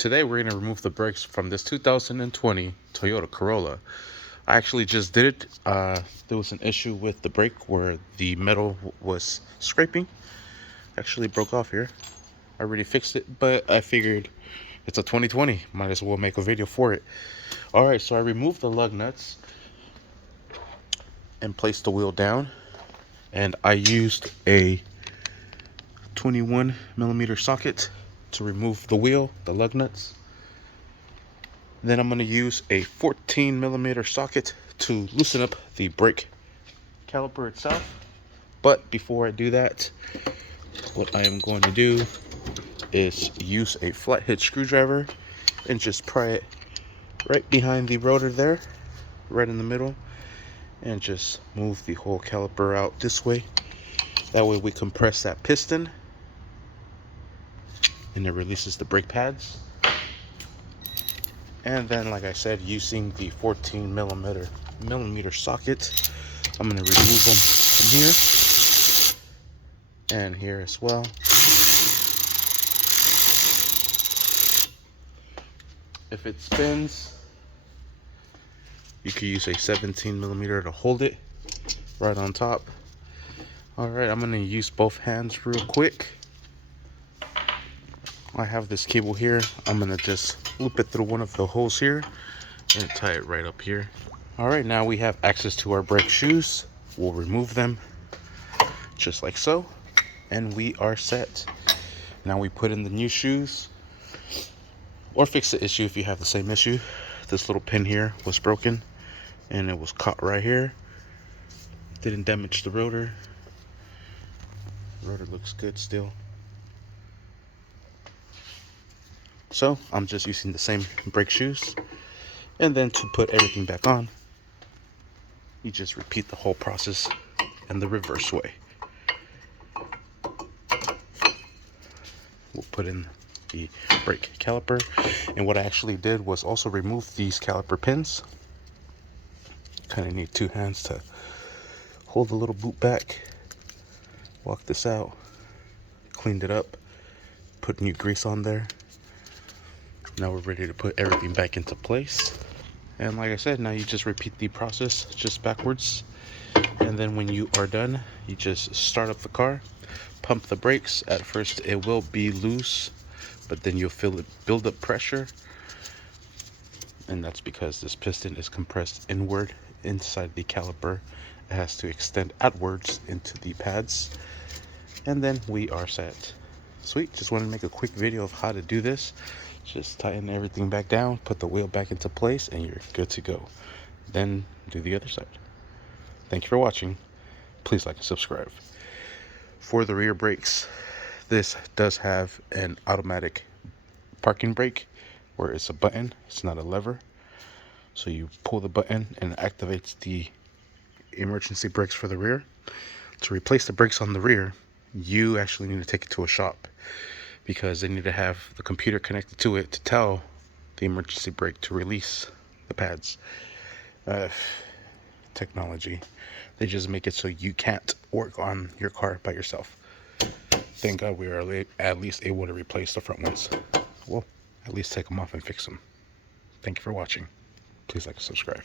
Today we're going to remove the brakes from this 2020 Toyota Corolla. I actually just did it. There was an issue with the brake where the metal was scraping. Actually broke off here. I already fixed it, but I figured it's a 2020. Might as well make a video for it. Alright, so I removed the lug nuts and placed the wheel down. And I used a 21mm socket to remove the wheel, the lug nuts. Then I'm going to use a 14mm socket to loosen up the brake caliper itself. But before I do that, what I am going to do is use a flathead screwdriver and just pry it right behind the rotor there, right in the middle, and just move the whole caliper out this way. That way we compress that piston and it releases the brake pads. And then, like I said, using the 14mm socket, I'm going to remove them from here and here as well. If it spins, you could use a 17mm to hold it right on top. Alright, I'm going to use both hands real quick. I have this cable here. I'm going to just loop it through one of the holes here and tie it right up here. Alright, now we have access to our brake shoes. We'll remove them just like so, and we are set. Now we put in the new shoes, or fix the issue if you have the same issue. This little pin here was broken and it was caught right here. Didn't damage the rotor. The rotor looks good still. So I'm just using the same brake shoes. And then to put everything back on, you just repeat the whole process in the reverse way. We'll put in the brake caliper, and what I actually did was also remove these caliper pins. Kind of need two hands to hold the little boot back, walk this out, cleaned it up, put new grease on there. Now we're ready to put everything back into place. And like I said, now you just repeat the process just backwards, and then when you are done, you just start up the car, pump the brakes. At first it will be loose, but then you'll feel it build up pressure, and that's because this piston is compressed inward inside the caliper. It has to extend outwards into the pads, and then we are set. Sweet. Just wanted to make a quick video of how to do this. Just tighten everything back down, put the wheel back into place, and you're good to go. Then do the other side. Thank you for watching. Please like and subscribe. For the rear brakes, this does have an automatic parking brake where it's a button, it's not a lever. So you pull the button and it activates the emergency brakes for the rear. To replace the brakes on the rear, you actually need to take it to a shop, because they need to have the computer connected to it to tell the emergency brake to release the pads. Technology. They just make it so you can't work on your car by yourself. Thank God we are at least able to replace the front ones. Well, at least take them off and fix them. Thank you for watching. Please like and subscribe.